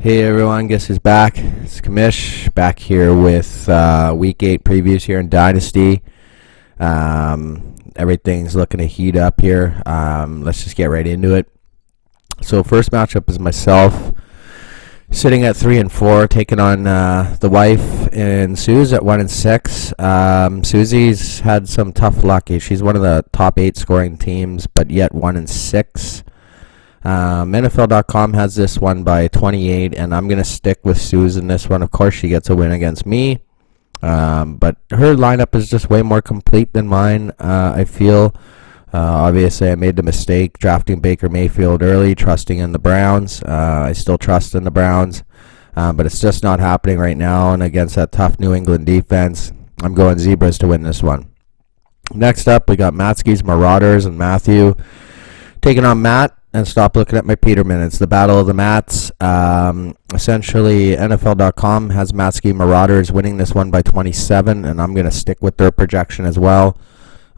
Hey everyone, guess who's back? It's Kamish back here with Week 8 previews here in Dynasty. Everything's looking to heat up here. Let's just get right into it. So first matchup is myself sitting at 3 and 4, taking on the wife and Suze at 1 and 6. Susie's had some tough luck. She's one of the top 8 scoring teams, but yet 1 and 6. NFL.com has this one by 28, and I'm going to stick with Suze in this one. Of course, she gets a win against me, but her lineup is just way more complete than mine, I feel. Obviously, I made the mistake drafting Baker Mayfield early, trusting in the Browns. I still trust in the Browns, but it's just not happening right now, and against that tough New England defense, I'm going Zebras to win this one. Next up, we got Matsky's Marauders and Matthew taking on Matt. And stop looking at my Peterman. It's the battle of the Mats. Essentially, NFL.com has Matsky Marauders winning this one by 27, and I'm going to stick with their projection as well.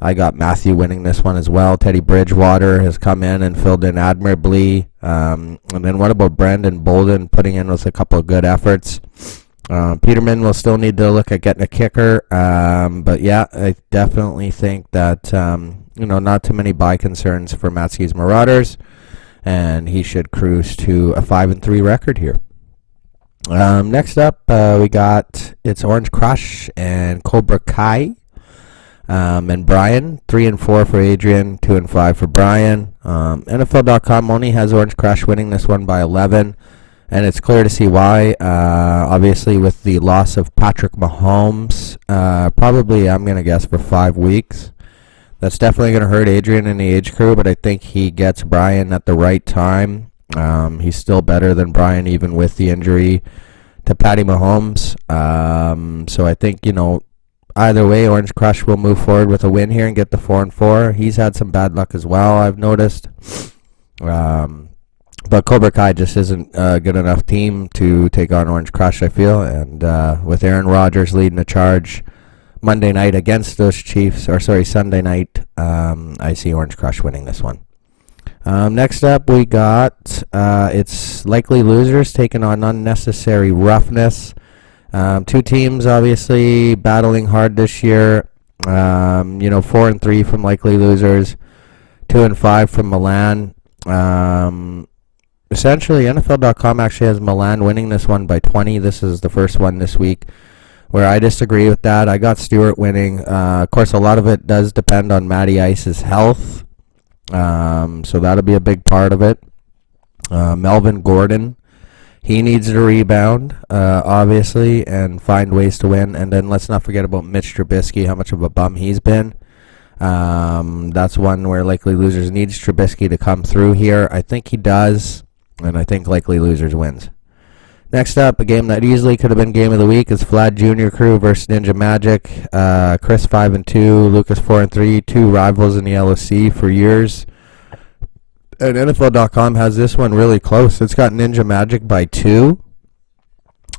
I got Matthew winning this one as well. Teddy Bridgewater has come in and filled in admirably. And then what about Brandon Bolden putting in with a couple of good efforts? Peterman will still need to look at getting a kicker. But yeah, I definitely think that, not too many buy concerns for Matsky's Marauders. And he should cruise to a 5 and 3 record here. Next up, we got it's Orange Crush and Cobra Kai, and Brian. 3 and 4 for Adrian, 2 and 5 for Brian. NFL.com only has Orange Crush winning this one by 11, and it's clear to see why. Obviously, with the loss of Patrick Mahomes, probably I'm gonna guess for 5 weeks. That's definitely going to hurt Adrian and the age crew, but I think he gets Brian at the right time. He's still better than Brian, even with the injury to Patty Mahomes. So I think, either way, Orange Crush will move forward with a win here and get the 4 and 4. He's had some bad luck as well, I've noticed. But Cobra Kai just isn't a good enough team to take on Orange Crush, I feel. And with Aaron Rodgers leading the charge Monday night against those Chiefs, Sunday night, I see Orange Crush winning this one. Next up, we got it's Likely Losers taking on Unnecessary Roughness. Two teams obviously battling hard this year. 4 and 3 from Likely Losers, 2 and 5 from Milan. Essentially, NFL.com actually has Milan winning this one by 20. This is the first one this week where I disagree with that. I got Stewart winning. Of course, a lot of it does depend on Matty Ice's health, so that'll be a big part of it. Melvin Gordon, he needs to rebound, obviously, and find ways to win. And then let's not forget about Mitch Trubisky, how much of a bum he's been. That's one where Likely Losers needs Trubisky to come through here. I think he does, and I think Likely Losers wins. Next up, a game that easily could have been Game of the Week is Vlad Jr. Crew versus Ninja Magic. Chris 5 and 2, Lucas 4 and 3, two rivals in the LOC for years. And NFL.com has this one really close. It's got Ninja Magic by 2.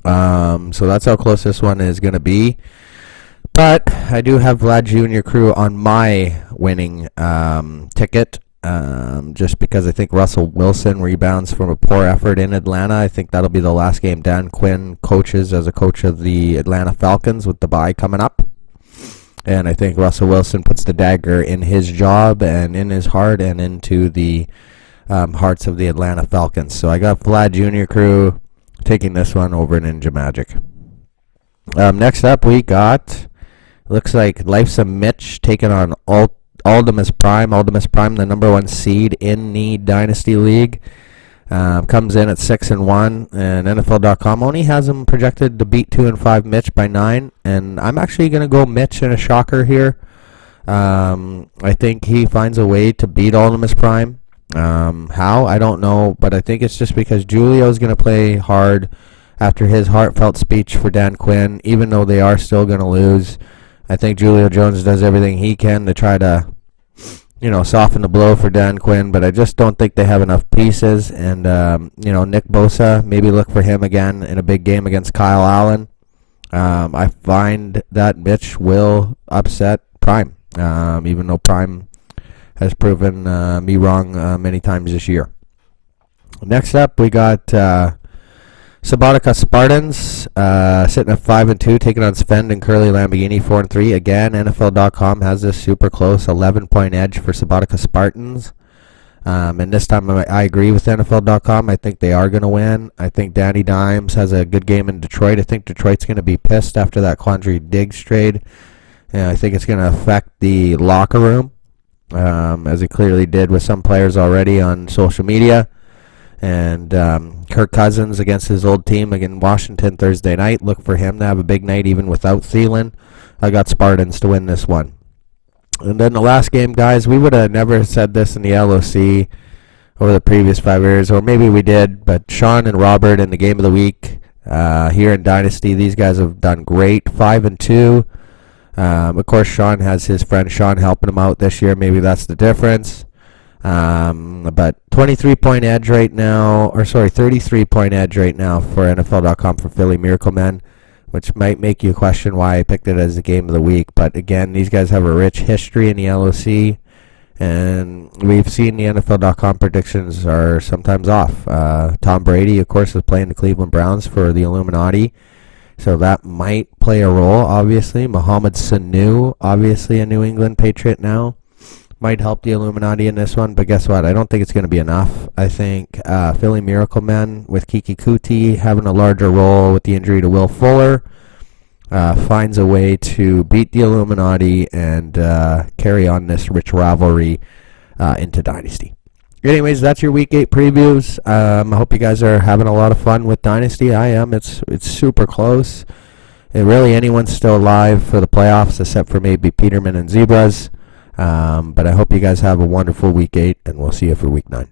So that's how close this one is going to be. But I do have Vlad Jr. Crew on my winning ticket. Just because I think Russell Wilson rebounds from a poor effort in Atlanta. I think that'll be the last game Dan Quinn coaches as a coach of the Atlanta Falcons with the bye coming up. And I think Russell Wilson puts the dagger in his job and in his heart and into the hearts of the Atlanta Falcons. So I got Vlad Jr. Crew taking this one over Ninja Magic. Next up, we got, looks like Life's a Mitch taking on Aldemus Prime, the number 1 seed in the Dynasty League, comes in at 6 and 1, and NFL.com only has him projected to beat 2 and 5 Mitch by 9, and I'm actually going to go Mitch in a shocker here. I think he finds a way to beat Aldemus Prime. How? I don't know, but I think it's just because Julio is going to play hard after his heartfelt speech for Dan Quinn, even though they are still going to lose. I think Julio Jones does everything he can to try to, soften the blow for Dan Quinn, but I just don't think they have enough pieces. And, Nick Bosa, maybe look for him again in a big game against Kyle Allen. I find that Mitch will upset Prime, even though Prime has proven me wrong many times this year. Next up, we got Subotica Spartans sitting at 5-2, taking on Sven and Curly Lamborghini 4-3. Again, NFL.com has this super close 11-point edge for Subotica Spartans. And this time I agree with NFL.com. I think they are going to win. I think Danny Dimes has a good game in Detroit. I think Detroit's going to be pissed after that Quandre Diggs trade. And I think it's going to affect the locker room, as it clearly did with some players already on social media. And Kirk Cousins against his old team against Washington Thursday night. Look for him to have a big night even without Thielen. I got Spartans to win this one. And then the last game, guys, we would have never said this in the LOC over the previous 5 years, or maybe we did, but Sean and Robert in the game of the week here in Dynasty, these guys have done great, 5-2. Of course, Sean has his friend Sean helping him out this year. Maybe that's the difference. But 23-point edge right now, 33-point edge right now for NFL.com for Philly Miracle Men, which might make you question why I picked it as the game of the week. But again, these guys have a rich history in the LOC, and we've seen the NFL.com predictions are sometimes off. Tom Brady, of course, is playing the Cleveland Browns for the Illuminati, so that might play a role, obviously. Mohamed Sanu, obviously a New England Patriot now, might help the Illuminati in this one, but guess what? I don't think it's going to be enough. I think Philly Miracle Men with Kiki Kuti having a larger role with the injury to Will Fuller finds a way to beat the Illuminati and carry on this rich rivalry into Dynasty. Anyways, that's your Week 8 previews. I hope you guys are having a lot of fun with Dynasty. I am. It's super close. And really, anyone's still alive for the playoffs except for maybe Peterman and Zebras. But I hope you guys have a wonderful Week 8, and we'll see you for Week 9.